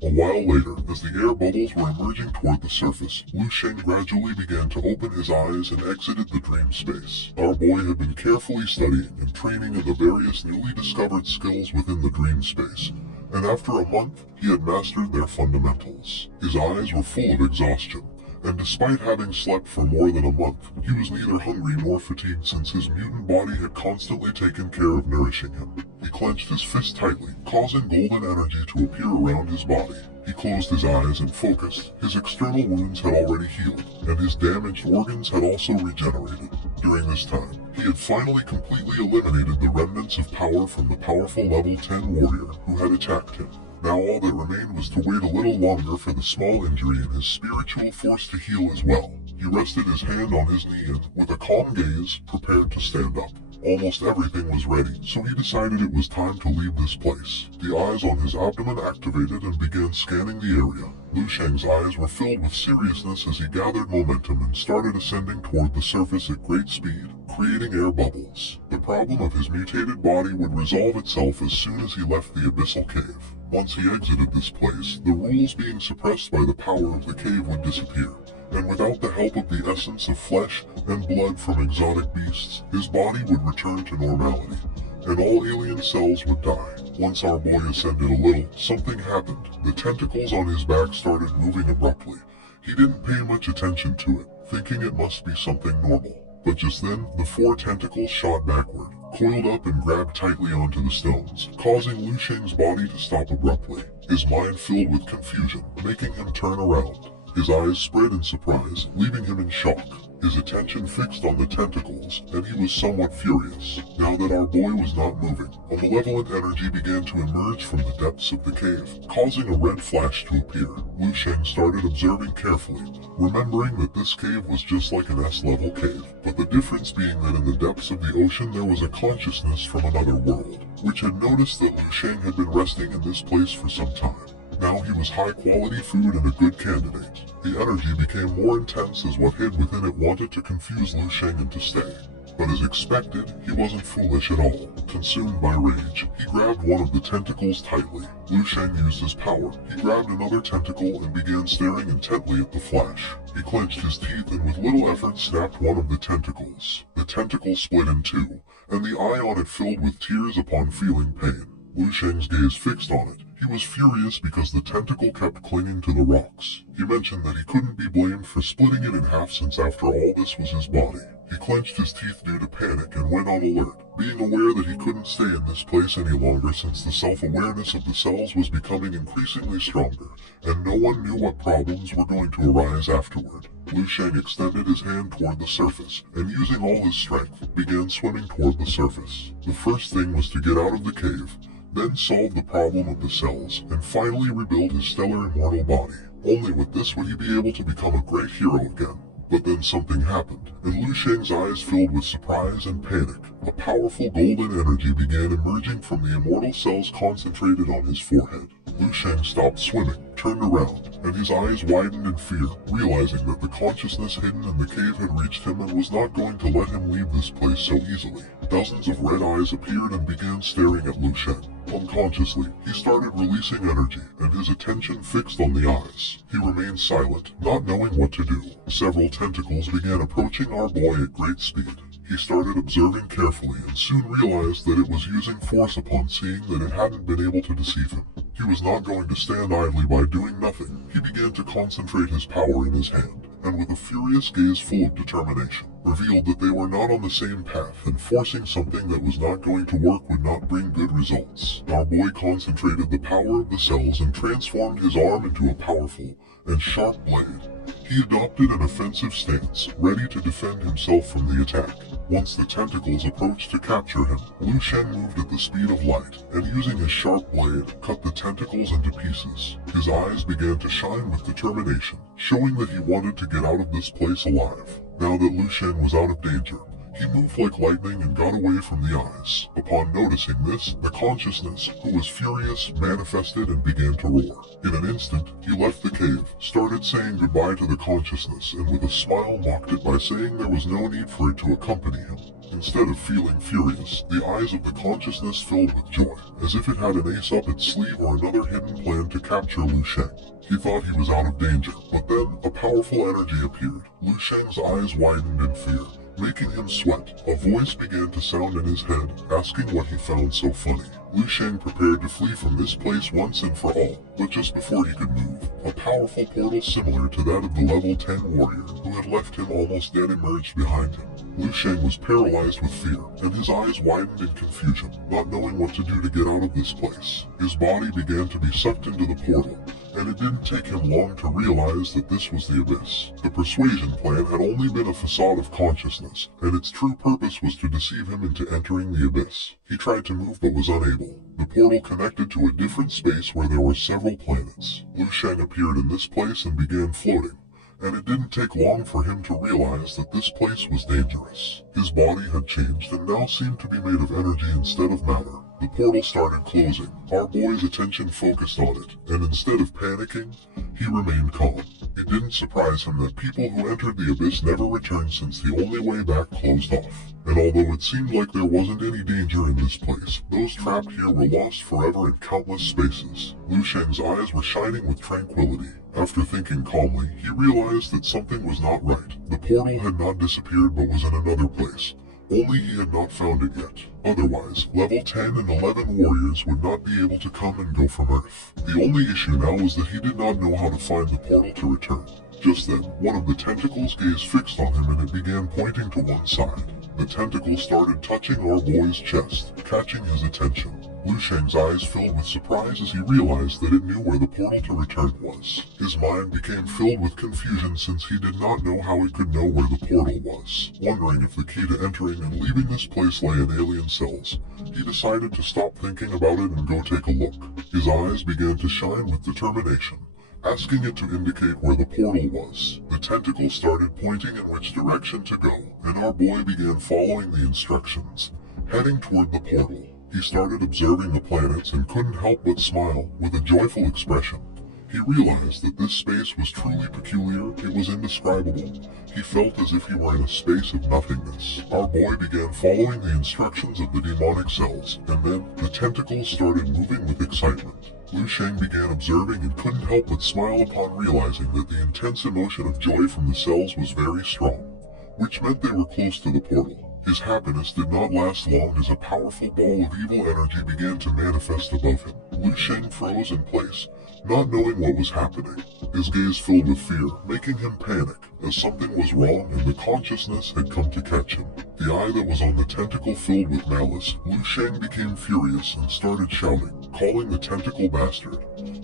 A while later, as the air bubbles were emerging toward the surface, Lu Sheng gradually began to open his eyes and exited the dream space. Our boy had been carefully studying and training in the various newly discovered skills within the dream space, and after a month, he had mastered their fundamentals. His eyes were full of exhaustion, and despite having slept for more than a month, he was neither hungry nor fatigued since his mutant body had constantly taken care of nourishing him. He clenched his fist tightly, causing golden energy to appear around his body. He closed his eyes and focused. His external wounds had already healed, and his damaged organs had also regenerated. During this time, he had finally completely eliminated the remnants of power from the powerful level 10 warrior who had attacked him. Now all that remained was to wait a little longer for the small injury in his spiritual force to heal as well. He rested his hand on his knee and, with a calm gaze, prepared to stand up. Almost everything was ready, so he decided it was time to leave this place. The eyes on his abdomen activated and began scanning the area. Lu Sheng's eyes were filled with seriousness as he gathered momentum and started ascending toward the surface at great speed, creating air bubbles. The problem of his mutated body would resolve itself as soon as he left the abyssal cave. Once he exited this place, the rules being suppressed by the power of the cave would disappear, and without the help of the essence of flesh and blood from exotic beasts, his body would return to normality, and all alien cells would die. Once our boy ascended a little, something happened. The tentacles on his back started moving abruptly. He didn't pay much attention to it, thinking it must be something normal. But just then, the 4 tentacles shot backward, coiled up and grabbed tightly onto the stones, causing Lu Sheng's body to stop abruptly. His mind filled with confusion, making him turn around. His eyes spread in surprise, leaving him in shock. His attention fixed on the tentacles, and he was somewhat furious. Now that our boy was not moving, a malevolent energy began to emerge from the depths of the cave, causing a red flash to appear. Lu Sheng started observing carefully, remembering that this cave was just like an S-level cave, but the difference being that in the depths of the ocean there was a consciousness from another world, which had noticed that Lu Sheng had been resting in this place for some time. Now he was high-quality food and a good candidate. The energy became more intense as what hid within it wanted to confuse Lu Sheng into staying. But as expected, he wasn't foolish at all. Consumed by rage, he grabbed one of the tentacles tightly. Lu Sheng used his power. He grabbed another tentacle and began staring intently at the flash. He clenched his teeth and with little effort snapped one of the tentacles. The tentacle split in two, and the eye on it filled with tears upon feeling pain. Lu Sheng's gaze fixed on it. He was furious because the tentacle kept clinging to the rocks. He mentioned that he couldn't be blamed for splitting it in half since after all this was his body. He clenched his teeth due to panic and went on alert, being aware that he couldn't stay in this place any longer since the self-awareness of the cells was becoming increasingly stronger, and no one knew what problems were going to arise afterward. Lu Sheng extended his hand toward the surface, and using all his strength, began swimming toward the surface. The first thing was to get out of the cave, then solve the problem of the cells, and finally rebuild his stellar immortal body. Only with this would he be able to become a great hero again. But then something happened, and Lu Sheng's eyes filled with surprise and panic. A powerful golden energy began emerging from the immortal cells concentrated on his forehead. Lu Sheng stopped swimming, turned around, and his eyes widened in fear, realizing that the consciousness hidden in the cave had reached him and was not going to let him leave this place so easily. Dozens of red eyes appeared and began staring at Lu Sheng. Unconsciously, he started releasing energy, and his attention fixed on the eyes. He remained silent, not knowing what to do. Several tentacles began approaching our boy at great speed. He started observing carefully and soon realized that it was using force upon seeing that it hadn't been able to deceive him. He was not going to stand idly by doing nothing. He began to concentrate his power in his hand, and with a furious gaze full of determination, revealed that they were not on the same path, and forcing something that was not going to work would not bring good results. Our boy concentrated the power of the cells and transformed his arm into a powerful and sharp blade. He adopted an offensive stance, ready to defend himself from the attack. Once the tentacles approached to capture him, Lu Sheng moved at the speed of light, and using his sharp blade, cut the tentacles into pieces. His eyes began to shine with determination, showing that he wanted to get out of this place alive. Now that Lu Sheng was out of danger, He moved like lightning and got away from the eyes. Upon noticing this, the consciousness, who was furious, manifested and began to roar. In an instant, he left the cave, started saying goodbye to the consciousness, and with a smile mocked it by saying there was no need for it to accompany him. Instead of feeling furious, the eyes of the consciousness filled with joy, as if it had an ace up its sleeve or another hidden plan to capture Lu Sheng. He thought he was out of danger, but then a powerful energy appeared. Lu Sheng's eyes widened in fear, making him sweat. A voice began to sound in his head, asking what he found so funny. Lu Sheng prepared to flee from this place once and for all, but just before he could move, a powerful portal similar to that of the level 10 warrior, who had left him almost dead, emerged behind him. Lu Sheng was paralyzed with fear, and his eyes widened in confusion, not knowing what to do to get out of this place. His body began to be sucked into the portal, and it didn't take him long to realize that this was the abyss. The persuasion plan had only been a facade of consciousness, and its true purpose was to deceive him into entering the abyss. He tried to move but was unable. The portal connected to a different space where there were several planets. Lu Sheng appeared in this place and began floating, and it didn't take long for him to realize that this place was dangerous. His body had changed and now seemed to be made of energy instead of matter. The portal started closing. Our boy's attention focused on it, and instead of panicking, he remained calm. It didn't surprise him that people who entered the abyss never returned, since the only way back closed off. And although it seemed like there wasn't any danger in this place, those trapped here were lost forever in countless spaces. Lu Sheng's eyes were shining with tranquility. After thinking calmly, he realized that something was not right. The portal had not disappeared but was in another place. Only he had not found it yet. Otherwise, level 10 and 11 warriors would not be able to come and go from Earth. The only issue now was that he did not know how to find the portal to return. Just then, one of the tentacles' gaze fixed on him and it began pointing to one side. The tentacle started touching our boy's chest, catching his attention. Lu Sheng's eyes filled with surprise as he realized that it knew where the portal to return was. His mind became filled with confusion since he did not know how it could know where the portal was. Wondering if the key to entering and leaving this place lay in alien cells, he decided to stop thinking about it and go take a look. His eyes began to shine with determination, asking it to indicate where the portal was. The tentacle started pointing in which direction to go, and our boy began following the instructions, heading toward the portal. He started observing the planets and couldn't help but smile with a joyful expression. He realized that this space was truly peculiar. It was indescribable. He felt as if he were in a space of nothingness. Our boy began following the instructions of the demonic cells, and then the tentacles started moving with excitement. Lu Sheng began observing and couldn't help but smile upon realizing that the intense emotion of joy from the cells was very strong, which meant they were close to the portal. His happiness did not last long as a powerful ball of evil energy began to manifest above him. Lu Sheng froze in place, not knowing what was happening. His gaze filled with fear, making him panic, as something was wrong and the consciousness had come to catch him. The eye that was on the tentacle filled with malice, Lu Sheng became furious and started shouting, calling the tentacle bastard.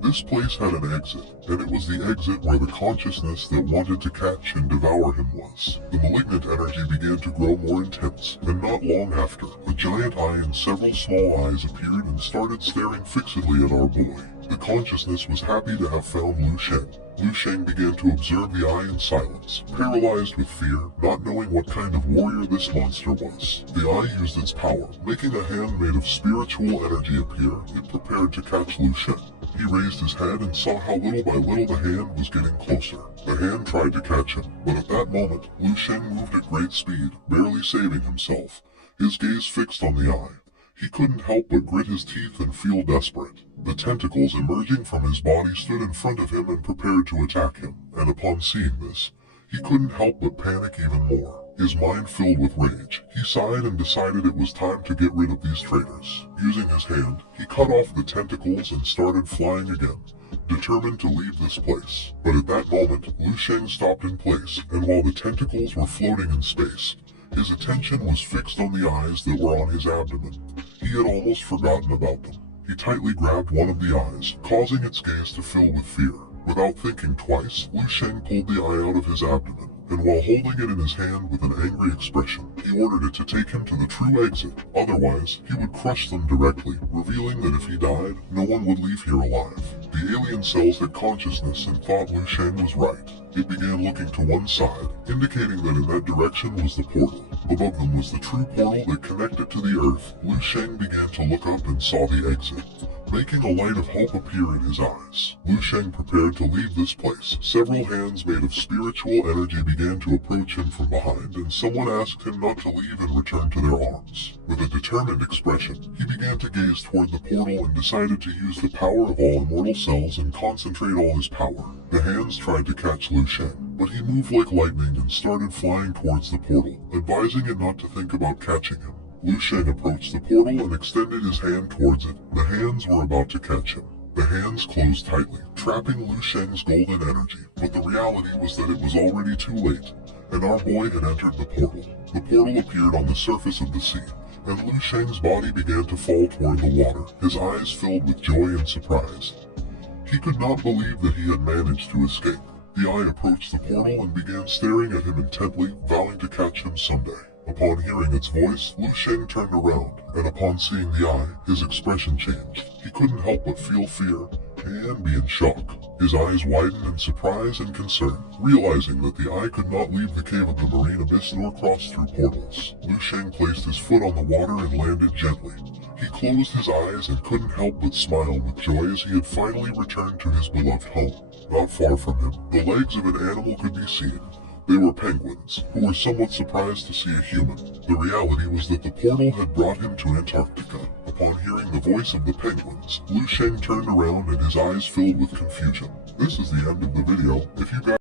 This place had an exit, and it was the exit where the consciousness that wanted to catch and devour him was. The malignant energy began to grow more intense, and not long after, a giant eye and several small eyes appeared and started staring fixedly at our boy. The consciousness was happy to have found Lu Sheng. Lu Sheng began to observe the eye in silence, paralyzed with fear, not knowing what kind of warrior this monster was. The eye used its power, making a hand made of spiritual energy appear. It prepared to catch Lu Sheng. He raised his head and saw how little by little the hand was getting closer. The hand tried to catch him, but at that moment, Lu Sheng moved at great speed, barely saving himself, his gaze fixed on the eye. He couldn't help but grit his teeth and feel desperate. The tentacles emerging from his body stood in front of him and prepared to attack him, and upon seeing this, he couldn't help but panic even more. His mind filled with rage, he sighed and decided it was time to get rid of these traitors. Using his hand, he cut off the tentacles and started flying again, determined to leave this place. But at that moment, Lu Sheng stopped in place, and while the tentacles were floating in space, his attention was fixed on the eyes that were on his abdomen. He had almost forgotten about them. He tightly grabbed one of the eyes, causing its gaze to fill with fear. Without thinking twice, Lu Sheng pulled the eye out of his abdomen, and while holding it in his hand with an angry expression, he ordered it to take him to the true exit. Otherwise, he would crush them directly, revealing that if he died, no one would leave here alive. The alien cells had consciousness and thought Lu Sheng was right. It began looking to one side, indicating that in that direction was the portal. Above them was the true portal that connected to the earth. Liu Sheng began to look up and saw the exit, making a light of hope appear in his eyes. Liu Sheng prepared to leave this place. Several hands made of spiritual energy began to approach him from behind, and someone asked him not to leave and return to their arms. With a determined expression, he began to gaze toward the portal and decided to use the power of all immortal cells and concentrate all his power. The hands tried to catch Liu Sheng, but he moved like lightning and started flying towards the portal, advising it not to think about catching him. Liu Sheng approached the portal and extended his hand towards it. The hands were about to catch him. The hands closed tightly, trapping Liu Sheng's golden energy, but the reality was that it was already too late, and our boy had entered the portal. The portal appeared on the surface of the sea, and Liu Sheng's body began to fall toward the water, his eyes filled with joy and surprise. He could not believe that he had managed to escape. The eye approached the portal and began staring at him intently, vowing to catch him someday. Upon hearing its voice, Liu Sheng turned around, and upon seeing the eye, his expression changed. He couldn't help but feel fear and be in shock. His eyes widened in surprise and concern, realizing that the eye could not leave the cave of the marine abyss nor cross through portals. Liu Sheng placed his foot on the water and landed gently. He closed his eyes and couldn't help but smile with joy as he had finally returned to his beloved home. Not far from him, the legs of an animal could be seen. They were penguins, who were somewhat surprised to see a human. The reality was that the portal had brought him to Antarctica. Upon hearing the voice of the penguins, Liu Sheng turned around and his eyes filled with confusion. This is the end of the video. If you guys